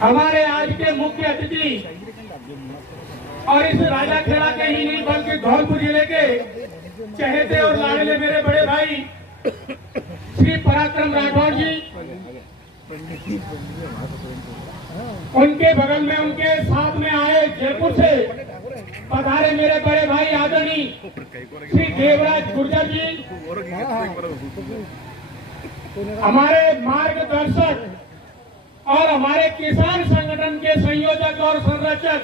हमारे आज के मुख्य अतिथि और इस राजाखेड़ा के ही नहीं बल्कि धौलपुर जिले के चहेते और लाडले मेरे बड़े भाई श्री पराक्रम राठौर जी, उनके बगल में उनके साथ में आए जयपुर से पधारे मेरे बड़े भाई आदरणीय श्री देवराज गुर्जर जी, हमारे मार्गदर्शक और हमारे किसान संगठन के संयोजक और संरक्षक,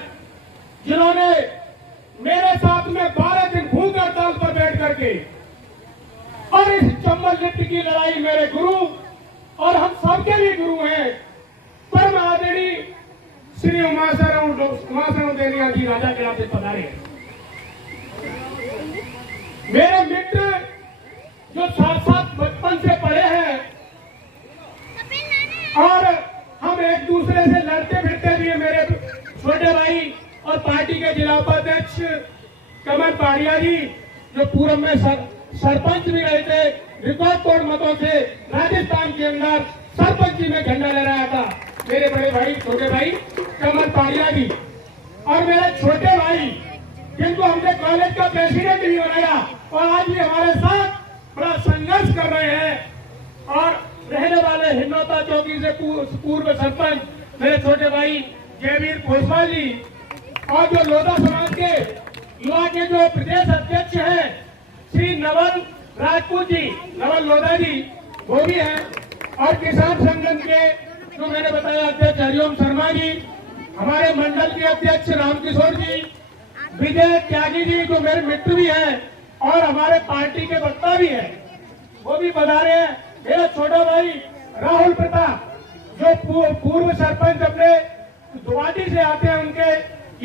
जिन्होंने मेरे साथ में 12 दिन भूख हड़ताल पर बैठ करके और इस चंबल लिफ्ट की लड़ाई मेरे गुरु और हम सबके भी गुरु हैं परम आदरणीय श्री उमाशरण देनिया जी राजाखेड़ा से पधारे हैं। मेरे मित्र जो साथ साथ बचपन से पढ़े हैं और हम एक दूसरे से लड़ते फिरते भी हैं, मेरे छोटे भाई और पार्टी के जिला उपाध्यक्ष कमल पाड़िया जी, जो पूर्व में सरपंच भी रहे थे, रिकॉर्ड तोड़ मतों से राजस्थान के अंदर सरपंची में झंडा लहराया था, मेरे बड़े भाई छोटे भाई कमल पाड़िया जी, और मेरे छोटे भाई जिनको हमने कॉलेज का प्रेसिडेंट भी बनाया और आज भी हमारे साथ बड़ा संघर्ष कर रहे हैं, और रहने वाले हिंदोता चौकी से पूर्व सरपंच मेरे छोटे भाई जयवीर खोसवाल जी, और जो लोधा समाज के युवा के जो प्रदेश अध्यक्ष हैं श्री नवल राजपूत जी, नवल लोधा जी, वो भी हैं, और किसान संगठन के जो मैंने बताया अध्यक्ष हरिओम शर्मा जी, हमारे मंडल के अध्यक्ष रामकिशोर जी, विजय त्यागी जी जो मेरे मित्र भी हैं और हमारे पार्टी के वक्ता भी हैं, वो भी पधारे हैं। मेरा छोटा भाई राहुल प्रताप जो पूर्व सरपंच अपने दुवाटी से आते हैं, उनके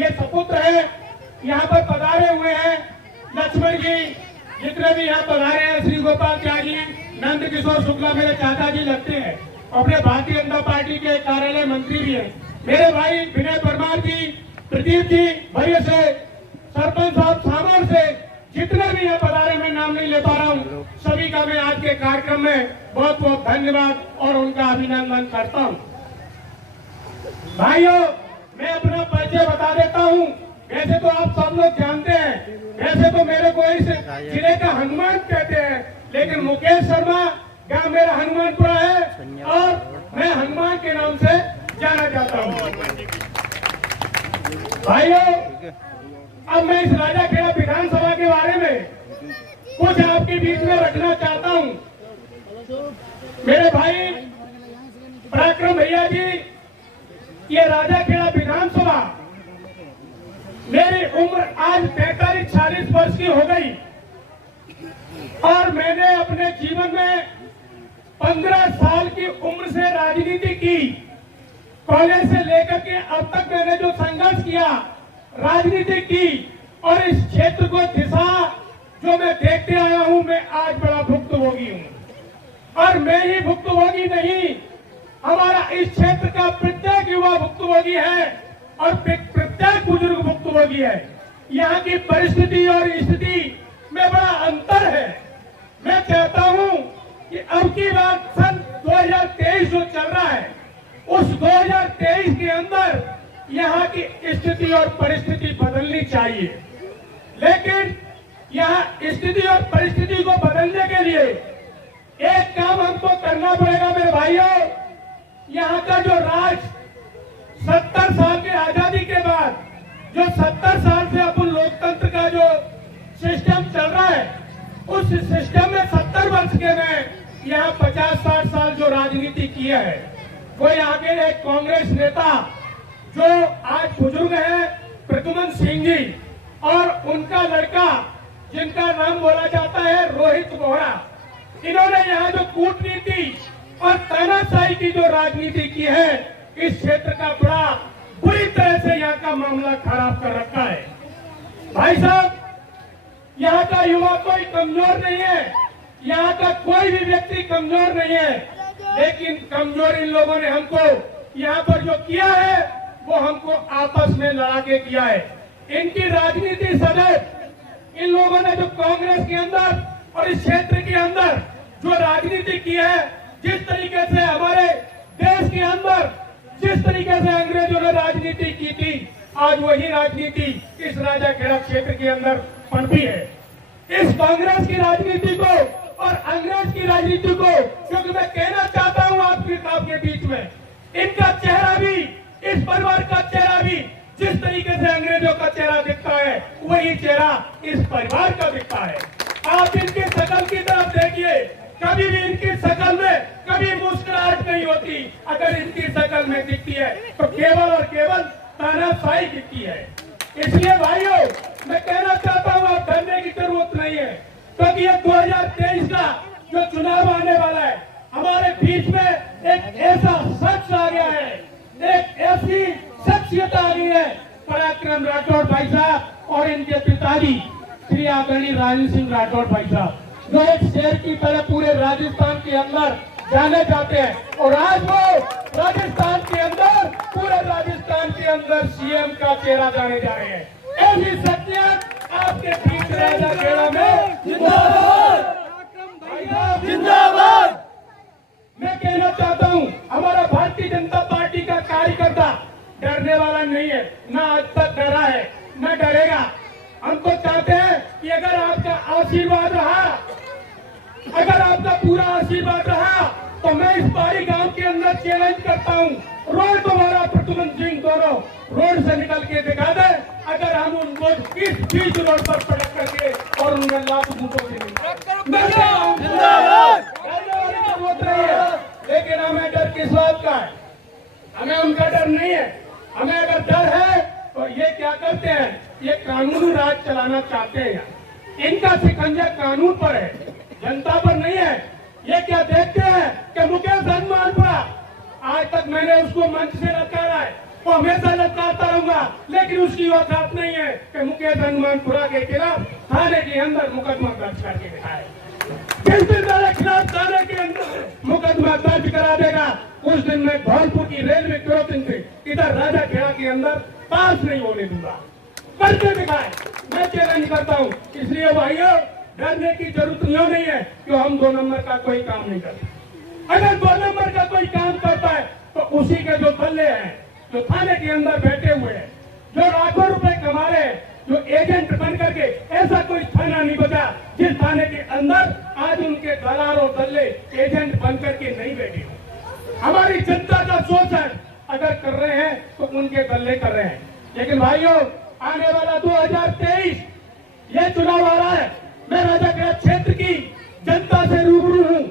ये सपुत्र है, यहाँ पर पधारे हुए हैं। लक्ष्मण जी जितने भी यहाँ पधारे हैं, श्री गोपाल त्यागी, नंद किशोर शुक्ला मेरे चाचा जी लगते हैं, अपने भारतीय जनता पार्टी के कार्यालय मंत्री भी हैं। मेरे भाई विनय परमार जी, प्रदीप जी भैया से, सरपंच साहब सामर से, जितने भी यहाँ पधारे, मैं नाम नहीं ले पा रहा हूँ, सभी का मैं आज के कार्यक्रम में बहुत बहुत धन्यवाद और उनका अभिनंदन करता हूँ। भाइयों, मैं अपना परिचय बता देता हूँ। वैसे तो आप सब लोग जानते हैं, वैसे तो मेरे को इस जिले का हनुमान कहते हैं, लेकिन मुकेश शर्मा गाँव मेरा हनुमानपुरा है और मैं हनुमान के नाम से जाना जाता हूँ। भाइयों, अब मैं इस राजाखेड़ा विधानसभा के बारे में कुछ आपके बीच में रखना चाहता हूँ। मेरे भाई पराक्रम भैया जी, ये राजाखेड़ा विधानसभा, मेरी उम्र आज 43-46 वर्ष की हो गई और मैंने अपने जीवन में 15 साल की उम्र से राजनीति की। कॉलेज से लेकर के अब तक मैंने जो संघर्ष किया, राजनीति की, और इस क्षेत्र को दिशा जो मैं देखते आया हूं, मैं आज बड़ा भुक्तभोगी हूं। और मैं ही भुक्तभोगी नहीं, हमारा इस क्षेत्र का प्रत्येक युवा भुक्तभोगी है और प्रत्येक बुजुर्ग भुक्तभोगी है। यहाँ की परिस्थिति और स्थिति में बड़ा अंतर है। मैं चाहता हूं कि अब की बात सन 2023 जो चल रहा है, उस 2023 के अंदर यहाँ की स्थिति और परिस्थिति बदलनी चाहिए। लेकिन यहाँ स्थिति और परिस्थिति को बदलने के लिए एक काम हमको करना पड़ेगा मेरे भाइयों। यहाँ का जो राज 70 साल की आजादी के बाद, जो 70 साल से अपन लोकतंत्र का जो सिस्टम चल रहा है, उस सिस्टम में 70 वर्ष के में यहाँ 50-60 साल जो राजनीति किया है, कोई आगे एक कांग्रेस नेता जो आज बुजुर्ग है, प्रद्युमन सिंह जी, और उनका लड़का जिनका नाम बोला जाता है रोहित बोहरा, इन्होंने यहाँ जो कूटनीति और तानाशाही की जो राजनीति की है, इस क्षेत्र का बड़ा बुरी तरह से यहाँ का मामला खराब कर रखा है। भाई साहब, यहाँ का युवा कोई कमजोर नहीं है, यहाँ का कोई भी व्यक्ति कमजोर नहीं है, लेकिन कमजोर इन लोगों ने हमको यहाँ पर जो किया है, वो हमको आपस में लड़ा के किया है। इनकी राजनीति सदैव इन लोगों ने जो कांग्रेस के अंदर और इस क्षेत्र के अंदर जो राजनीति की है, जिस तरीके से हमारे देश के अंदर जिस तरीके से अंग्रेजों ने राजनीति की थी, आज वही राजनीति इस राजाखेड़ा क्षेत्र के अंदर पनपी है। इस कांग्रेस की राजनीति को और अंग्रेज की राजनीति को, क्योंकि मैं कहना चाहता हूं आपके बीच में, इनका चेहरा भी, इस परिवार का चेहरा भी जिस तरीके से अंग्रेजों का चेहरा दिखता है, वही चेहरा इस परिवार का दिखता है। आप इनकी शकल की तरफ देखिए, कभी भी इनकी शकल में कभी मुस्कुराहट नहीं होती। अगर इनकी शकल में दिखती है तो केवल और केवल तानाशाही दिखती है। इसलिए भाइयों, मैं कहना चाहता हूं, आप डरने की जरूरत नहीं है, क्योंकि ये 2023 का जो चुनाव आने वाला है, हमारे बीच में एक ऐसा शख्स आ गया है, एक ऐसी शख्सियत आ गई है, पराक्रम राठौड़ भाई साहब और इनके पिताजी श्री आदरणीय राजेंद्र सिंह राठौड़ भाई साहब, जो एक शेर की तरह पूरे राजस्थान के अंदर जाने जाते हैं। और आज वो राजस्थान के अंदर, पूरे राजस्थान के अंदर सीएम का चेहरा जाने जा रहे हैं। ऐसी शख्सियत आपके बीच राजाखेड़ा में जिंदाबाद, जिंदाबाद। मैं कहना चाहता हूं, हमारा भारतीय जनता पार्टी का कार्यकर्ता डरने वाला नहीं है, ना आज तक डरा है, ना डरेगा। हमको चाहते हैं कि अगर आपका आशीर्वाद रहा, अगर आपका पूरा आशीर्वाद रहा, तो मैं इस बारी गांव के अंदर चैलेंज करता हूं, रोड तुम्हारा प्रद्युम्न सिंह दोनों रोड से निकल के दिखा दे। अगर हम उनको किस बीच रोड पर पटक करके और उन्हें लाख बूटों से जरूरत नहीं है, लेकिन हमें डर किस बात का है? हमें उनका डर नहीं है। हमें अगर डर है तो ये क्या करते हैं, ये कानूनी राज चलाना चाहते हैं। इनका शिकंजा कानून पर है, जनता पर नहीं है। ये क्या देखते हैं कि मुकेश हनुमानपुरा, आज तक मैंने उसको मंच से लटकाया है, वो हमेशा लटकाता रहूंगा, लेकिन उसकी औकात नहीं है कि मुकेश हनुमानपुरा के खिलाफ थाने के अंदर मुकदमा दर्ज करके दिखाए। जिस दिन मेरे खिलाफ थाने के अंदर मुकदमा दर्ज करा देगा, उस दिन मैं धौलपुर की रेलवे क्रॉसिंग से इधर राजाखेड़ा के अंदर पास नहीं होने दूंगा। करके दिखाए, मैं चैलेंज करता हूँ। इसलिए भाइयों, डरने की जरूरत नहीं है कि हम 2 नंबर का कोई काम नहीं करते। अगर 2 नंबर का कोई काम करता है तो उसी के जो दल्ले हैं, जो थाने के अंदर बैठे हुए हैं, जो लाखों रुपए कमा रहे हैं, जो एजेंट बन करके, ऐसा कोई थाना नहीं बचा जिस थाने के अंदर आज उनके दलाल और दल्ले एजेंट बन करके नहीं बैठे हो। हमारी जनता का शोषण अगर कर रहे हैं तो उनके दल्ले कर रहे हैं। लेकिन भाइयों, आने वाला 2023 ये चुनाव आ रहा है, मैं राजाखेड़ा क्षेत्र की जनता से रूबरू हूं।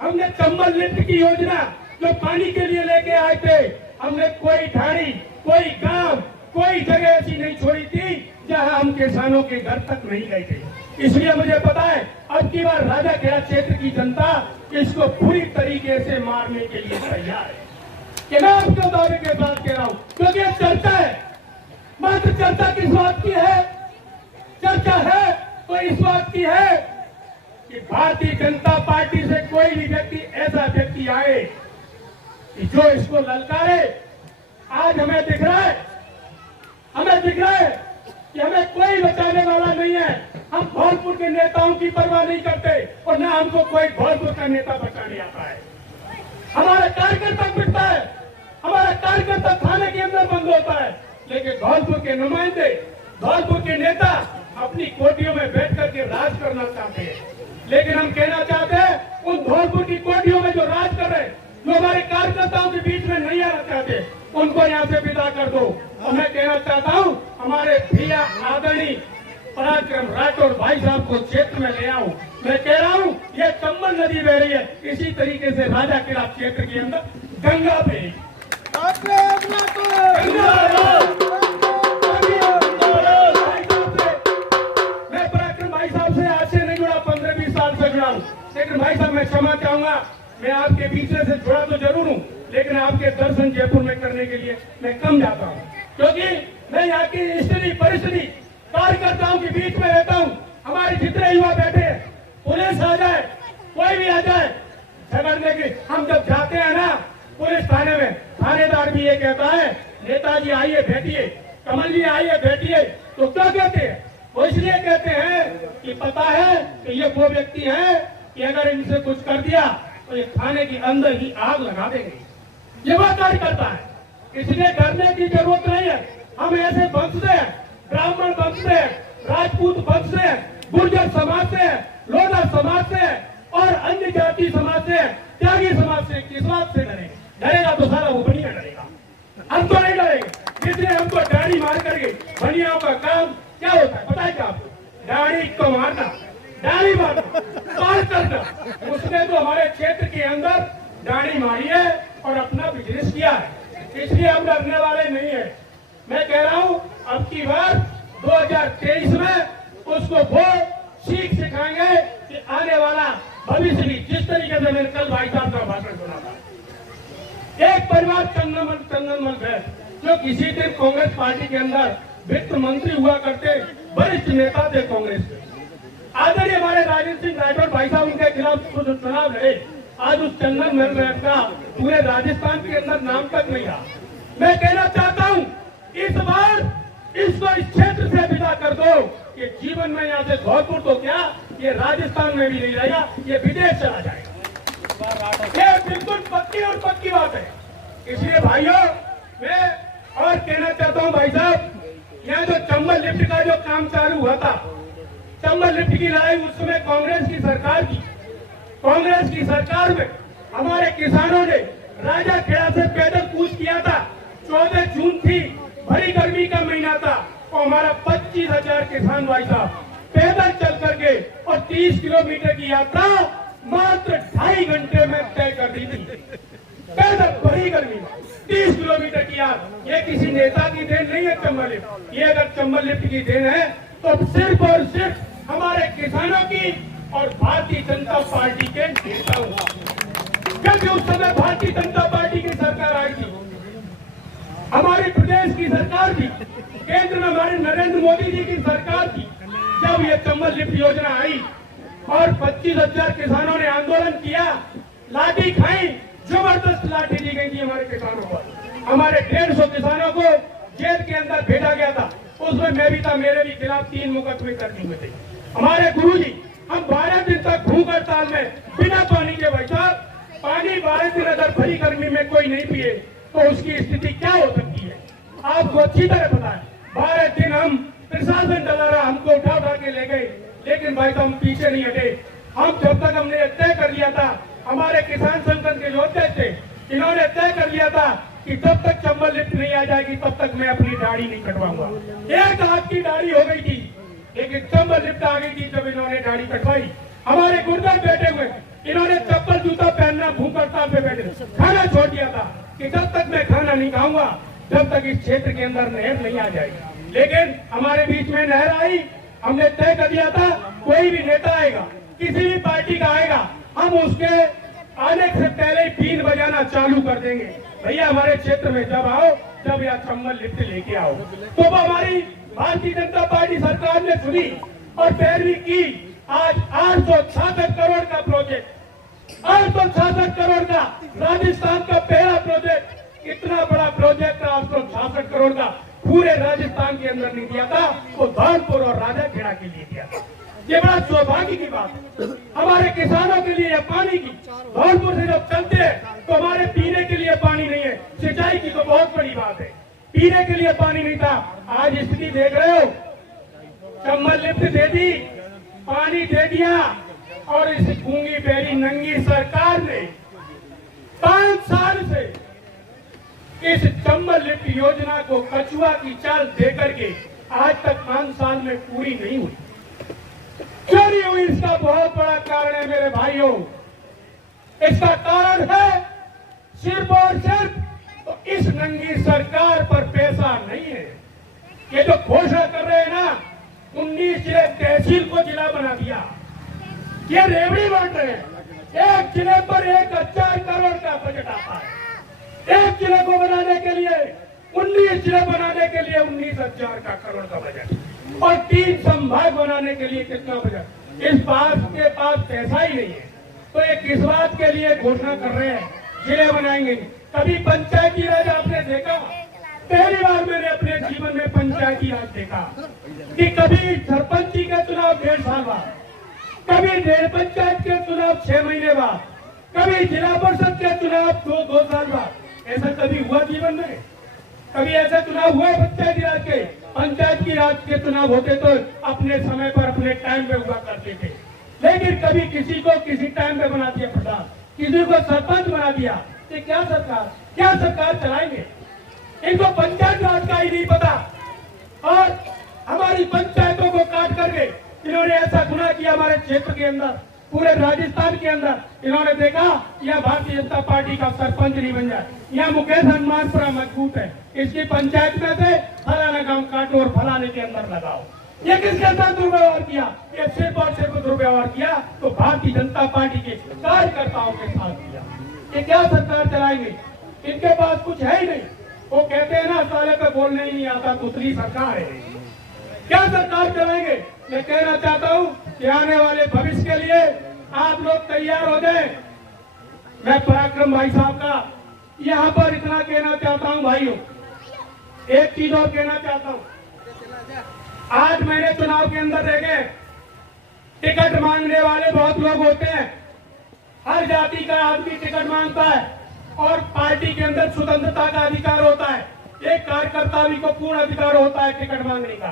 हमने चंबल लिफ्ट की योजना जो पानी के लिए लेके आए थे, हमने कोई ढाणी, कोई गांव, कोई जगह ऐसी नहीं छोड़ी थी जहां हम किसानों के घर तक नहीं गए थे। इसलिए मुझे पता है अब की बार राजाखेड़ा क्षेत्र की जनता इसको पूरी तरीके से मारने के लिए तैयार है। कि मैं आपको दावे के साथ कह रहा हूं, क्योंकि चर्चा है, मात्र चर्चा किस बात की है? चर्चा है तो इस बात की है कि भारतीय जनता पार्टी से कोई भी व्यक्ति, ऐसा व्यक्ति आए कि जो इसको ललकारे। आज हमें दिख रहा है, कि हमें कोई बचाने वाला नहीं है। हम धौलपुर के नेताओं की परवाह नहीं करते और न हमको कोई धौलपुर का नेता बचाने आता है। हमारा कार्यकर्ता पिटता है, हमारा कार्यकर्ता थाने के अंदर बंद होता है, लेकिन धौलपुर के नुमाइंदे, धौलपुर के नेता अपनी कोठियों में बैठ करके राज करना चाहते हैं। लेकिन हम कहना चाहते हैं, उन धौलपुर की कोठियों में जो राज कर रहे हैं, जो हमारे कार्यकर्ताओं के बीच में नहीं आना चाहते, उनको यहाँ से विदा कर दो। और मैं कहना चाहता हूँ, हमारे भैया आदरणीय पराक्रम राठौड़ भाई साहब को क्षेत्र में ले आऊं। मैं कह रहा हूँ, ये चंबल नदी बह रही है, इसी तरीके से राजाखेड़ा क्षेत्र के अंदर गंगा बहेगी। मैं पराक्रम भाई साहब से आज से नहीं जुड़ा, 15-20 साल से जुड़ा हूँ। लेकिन भाई साहब, मैं क्षमा चाहूंगा, मैं आपके पीछे से जुड़ा तो जरूर हूँ, लेकिन आपके दर्शन जयपुर में करने के लिए मैं कम जाता हूँ, क्योंकि मैं यहाँ की स्थिति परिस्थिति कार्यकर्ताओं के बीच में रहता हूँ। हमारे जितने युवा बैठे हैं, पुलिस आ जाए, कोई भी आ जाए झगड़ने की, हम जब जाते हैं ना पुलिस थाने में, थानेदार भी ये कहता है, नेताजी आइए बैठिए, कमल जी आइए बैठिए। तो क्या कहते हैं? वो इसलिए कहते हैं कि पता है कि ये वो व्यक्ति है कि अगर इनसे कुछ कर दिया तो ये थाने के अंदर ही आग लगा देंगे। ये वह कार्यकर्ता है। इसलिए डरने की जरूरत नहीं है। हम ऐसे वंश से हैं, ब्राह्मण वंश से हैं, राजपूत वंश से हैं, गुर्जर समाज से हैं, लोधा समाज से हैं और अन्य जाति समाज से हैं, त्यागी समाज से। किस बात से डरेंगे? डरेगा तो सारा वो बनिया डरेगा, हम तो नहीं डरेंगे। इसलिए हमको दाढ़ी मार करके बनियाओं का काम क्या होता है पता है क्या आपको? दाढ़ी को मारना, दाढ़ी मारना, मार करना। उसने तो हमारे क्षेत्र के अंदर दाढ़ी मारी है और अपना बिजनेस किया है, इसलिए हम डरने वाले नहीं है। मैं कह रहा हूँ अब की बार 2023 में उसको वो सीख सिखाएंगे कि आने वाला भविष्य भी जिस तरीके से मैंने कल भाई साहब का भाषण सुना था। एक परिवार चंदनमल है जो किसी दिन कांग्रेस पार्टी के अंदर वित्त मंत्री हुआ करते वरिष्ठ नेता थे कांग्रेस के। आदरणीय हमारे राजेंद्र सिंह राठौर भाई साहब उनके खिलाफ चुनाव लड़े। आज उस चंदनमल का पूरे राजस्थान के अंदर नाम तक नहीं रहा। मैं कहना चाहता हूँ इस बार इसको इस क्षेत्र से विदा कर दो। ये जीवन में यहाँ से धौलपुर तो क्या ये राजस्थान में भी नहीं रहेगा, ये विदेश चला जाएगा। ये बिल्कुल पक्की और पक्की बात है। इसलिए भाइयों मैं और कहना चाहता हूँ भाई साहब, यहाँ जो चंबल लिफ्ट का जो काम चालू हुआ था, चंबल लिफ्ट की लड़ाई उस समय कांग्रेस की सरकार की। कांग्रेस की सरकार में हमारे किसानों ने राजा खेड़ा से पैदल कूच किया था। 14 जून थी, भरी गर्मी का महीना था और हमारा 25,000 किसान भाई साहब पैदल चल करके और 30 किलोमीटर की यात्रा मात्र 2.5 घंटे में तय कर दी थी। पैदल भरी गर्मी में 30 किलोमीटर की यात्रा। ये किसी नेता की देन नहीं है चंबल लिफ्ट। ये अगर चंबल लिफ्ट की देन है तो सिर्फ और सिर्फ हमारे किसानों की और भारतीय जनता पार्टी के नेताओं की। क्योंकि उस समय भारतीय जनता पार्टी की सरकार आई थी, हमारे प्रदेश की सरकार थी, केंद्र में हमारे नरेंद्र मोदी जी की सरकार थी। जब ये चंबल लिफ्ट योजना आई और 25,000 किसानों ने आंदोलन किया, लाठी खाई, जबरदस्त लाठी दी गई थी हमारे किसानों को। हमारे 150 किसानों को जेल के अंदर भेजा गया था। उसमें मैं भी था, मेरे भी खिलाफ 3 मुकदमे कर दिए थे। हमारे गुरुजी हम 12 दिन तक भूख हड़ताल में बिना पानी के भाई साहब, पानी 12 दिन अगर भरी गर्मी में कोई नहीं पिए तो उसकी स्थिति क्या हो सकती है आपको अच्छी तरह पता है। 12 दिन हम प्रशासन डला रहा, हमको उठा उठा के ले गए, लेकिन भाई साहब हम पीछे नहीं हटे। हम जब तक हमने तय कर लिया था, हमारे किसान संगठन के जो अध्यक्ष थे इन्होंने तय कर लिया था कि जब तक चंबल लिफ्ट नहीं आ जाएगी तब तक मैं अपनी दाढ़ी नहीं कटवाऊंगा। एक हाथ की दाढ़ी हो गई थी, लेकिन चंबल लिफ्ट आ गई थी जब इन्होंने दाढ़ी कटवाई। हमारे गुर्जर बैठे हुए इन्होंने चप्पल जूता पहनना भूख हड़ताल पे बैठे, खाना छोड़ दिया था कि जब तक मैं खाना नहीं खाऊंगा जब तक इस क्षेत्र के अंदर नहर नहीं आ जाएगी। लेकिन हमारे बीच में नहर आई, हमने तय कर दिया था कोई भी नेता आएगा, किसी भी पार्टी का आएगा, हम उसके आने से पहले ही बीन बजाना चालू कर देंगे। भैया हमारे क्षेत्र में जब आओ, जब यहाँ चंबल लिफ्ट लेके आओ। तो वो हमारी भारतीय जनता पार्टी सरकार ने सुनी और पैरवी की। आज 866 करोड़ का प्रोजेक्ट, 866 करोड़ का राजस्थान का पहला प्रोजेक्ट, इतना बड़ा प्रोजेक्ट 866 करोड़ का पूरे राजस्थान के अंदर नहीं दिया था, वो धौलपुर और राजाखेड़ा के लिए दिया था। ये बड़ा सौभाग्य की बात है हमारे किसानों के लिए। पानी की धौलपुर से जब चलते हैं तो हमारे पीने के लिए पानी नहीं है, सिंचाई की तो बहुत बड़ी बात है, पीने के लिए पानी नहीं था। आज स्थिति देख रहे हो, चंबल लिफ्ट दे दी, पानी दे दिया और इस गूंगी बेरी नंगी सरकार ने 5 साल से इस चंबल लिफ्ट योजना को कछुआ की चाल देकर के आज तक 5 साल में पूरी नहीं हुई। क्यों नहीं हुई? इसका बहुत बड़ा कारण है मेरे भाइयों। इसका कारण है सिर्फ और सिर्फ तो इस नंगी सरकार पर पैसा नहीं है। ये जो घोषणा कर रहे हैं ना, 19 जिले तहसील को जिला बना दिया, ये रेवड़ी बांट रहे हैं। एक जिले पर 1,000 करोड़ का बजट आता है। एक जिले को बनाने के लिए 19 जिले बनाने के लिए 19,000 का करोड़ का बजट और 3 संभाग बनाने के लिए कितना बजट? इस बात के पास पैसा ही नहीं है, तो ये किस बात के लिए घोषणा कर रहे हैं जिले बनाएंगे? कभी पंचायती राज आपने देखा? पहली बार मैंने अपने जीवन में पंचायती राज देखा कि कभी सरपंची के चुनाव 1.5 साल बाद, कभी डेढ़ पंचायत के चुनाव 6 महीने बाद, कभी जिला परिषद के चुनाव 2 साल बाद। ऐसा कभी हुआ जीवन में? कभी ऐसे चुनाव हुए पंचायत की राज के चुनाव होते तो अपने समय पर अपने टाइम पे हुआ करते थे, लेकिन कभी किसी को किसी टाइम पे बना दिया प्रधान, किसी को सरपंच बना दिया। ये क्या सरकार चलाएंगे? इनको पंचायत राज का ही नहीं पता और हमारी पंचायतों को काट करके इन्होंने ऐसा गुनाह किया हमारे क्षेत्र के अंदर, पूरे राजस्थान के अंदर। इन्होंने देखा यह भारतीय जनता पार्टी का सरपंच नहीं बन जाए, यह मुकेश हनुमानपुरा मजबूत है, इसकी पंचायत में से फलाना गांव काटो और फलाने के अंदर लगाओ। ये किसके साथ दुर्व्यवहार किया? ये सिर्फ और सिर्फ दुर्व्यवहार किया तो भारतीय जनता पार्टी के कार्यकर्ताओं के साथ किया। ये क्या सरकार चलाएंगे? इनके पास कुछ है ही नहीं। वो कहते हैं ना, साले पे बोलने ही नहीं आता, दूसरी सरकार है। क्या सरकार चलाएंगे? मैं कहना चाहता हूं कि आने वाले भविष्य के लिए आप लोग तैयार हो जाएं। मैं पराक्रम भाई साहब का यहां पर इतना कहना चाहता हूं भाइयों, एक चीज और कहना चाहता हूं। आज मैंने चुनाव के अंदर देखे टिकट मांगने वाले बहुत लोग होते हैं, हर जाति का आदमी टिकट मांगता है और पार्टी के अंदर स्वतंत्रता का अधिकार होता है। एक कार्यकर्ता भी को पूर्ण अधिकार होता है टिकट मांगने का।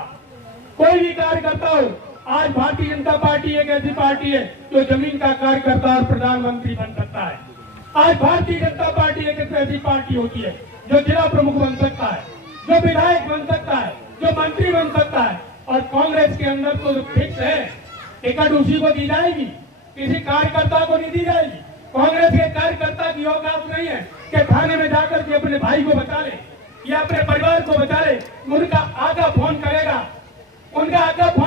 कोई भी कार्यकर्ता हो, आज भारतीय जनता पार्टी एक ऐसी पार्टी है जो जमीन का कार्यकर्ता और प्रधानमंत्री बन सकता है। आज भारतीय जनता पार्टी एक ऐसी पार्टी होती है जो जिला प्रमुख बन सकता है, जो विधायक बन सकता है, जो मंत्री बन सकता है। और कांग्रेस के अंदर तो फिक्स है, टिकट उसी को दी जाएगी, किसी कार्यकर्ता को नहीं दी जाएगी। कांग्रेस के कार्यकर्ता की औकात नहीं है कि थाने में जाकर के अपने भाई को बचा ले या अपने परिवार को बचा ले। उनका आगा फोन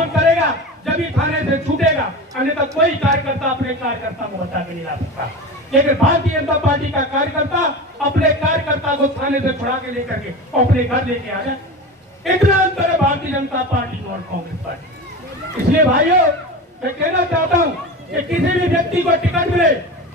करेगा जब ही थाने से छूटेगा, अन्यथा कोई कार्यकर्ता अपने कार्यकर्ता को बचा के नहीं ला सकता। लेकिन भारतीय जनता पार्टी का कार्यकर्ता अपने कार्यकर्ता को थाने से छुड़ा के लेकर के अपने घर लेके आ जाए। इतना अंतर है भारतीय जनता पार्टी और कांग्रेस पार्टी। इसलिए भाइयों, मैं कहना चाहता हूं कि किसी भी व्यक्ति को टिकट मिले,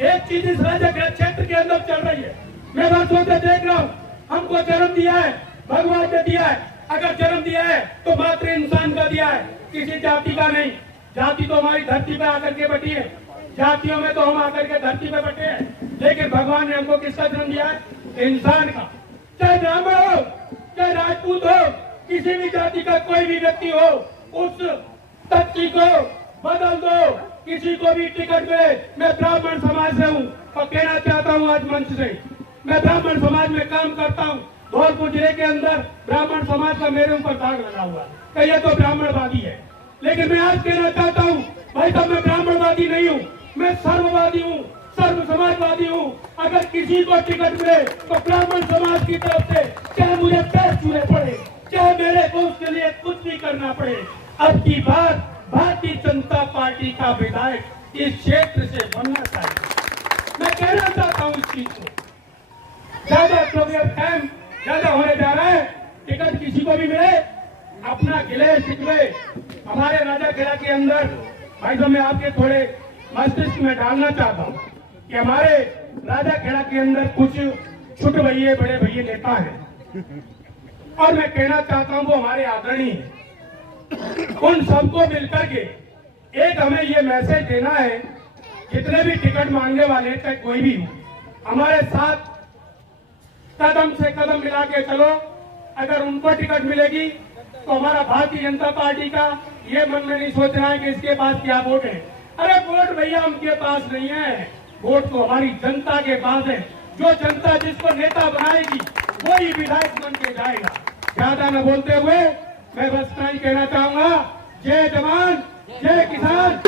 एक चीज इस राज्य के क्षेत्र के अंदर चल रही है, मैं वर्षों से देख रहा हूँ। हमको जन्म दिया है भगवान ने दिया है, अगर जन्म दिया है तो मात्र इंसान का दिया है, किसी जाति का नहीं। जाति तो हमारी धरती पे आकर के बैठी है, जातियों में तो हम आकर के धरती पे बैठे हैं, लेकिन भगवान ने हमको किसका जन्म दिया है? इंसान का। चाहे ब्राह्मण हो, चाहे राजपूत हो, किसी भी जाति का कोई भी व्यक्ति हो, उस तथ्य को बदल दो, किसी को भी टिकट में। मैं ब्राह्मण समाज से हूँ और कहना चाहता हूँ आज मंच से, मैं ब्राह्मण समाज में काम करता हूँ। धौलपुर जिले के अंदर ब्राह्मण समाज का मेरे ऊपर दाग लगा हुआ है, ये तो ब्राह्मणवादी है। लेकिन मैं आज कहना चाहता हूँ भाई साहब, मैं ब्राह्मणवादी नहीं हूँ, मैं सर्ववादी हूँ, सर्व समाजवादी हूँ। अगर किसी को टिकट मिले तो ब्राह्मण समाज की तरफ से, चाहे मुझे पैर छूने पड़े, चाहे मेरे को उसके लिए कुछ भी करना पड़े, अब की बार भारतीय जनता पार्टी का विधायक इस क्षेत्र से बनना चाहिए। मैं कहना चाहता हूँ इस चीज को। ज्यादा टाइम ज्यादा होने जा रहा है, टिकट किसी को भी मिले, अपना गिले शिकवे हमारे राजा खेड़ा के अंदर भाई साहब, मैं आपके थोड़े मस्तिष्क में डालना चाहता हूँ कि हमारे राजा खेड़ा के अंदर कुछ छोटे भैये बड़े भैये नेता हैं और मैं कहना चाहता हूँ वो हमारे आदरणीय हैं। उन सबको मिलकर के एक हमें ये मैसेज देना है, जितने भी टिकट मांगने वाले चाहे कोई भी हो, हमारे साथ कदम से कदम मिला के चलो। अगर उनको टिकट मिलेगी तो हमारा भारतीय जनता पार्टी का ये मन में नहीं सोचना है कि इसके पास क्या वोट है। अरे वोट भैया उनके पास नहीं है, वोट तो हमारी जनता के पास है। जो जनता जिसको नेता बनाएगी वही विधायक बन के जाएगा। ज्यादा न बोलते हुए मैं बस इतना ही कहना चाहूंगा, जय जवान जय किसान।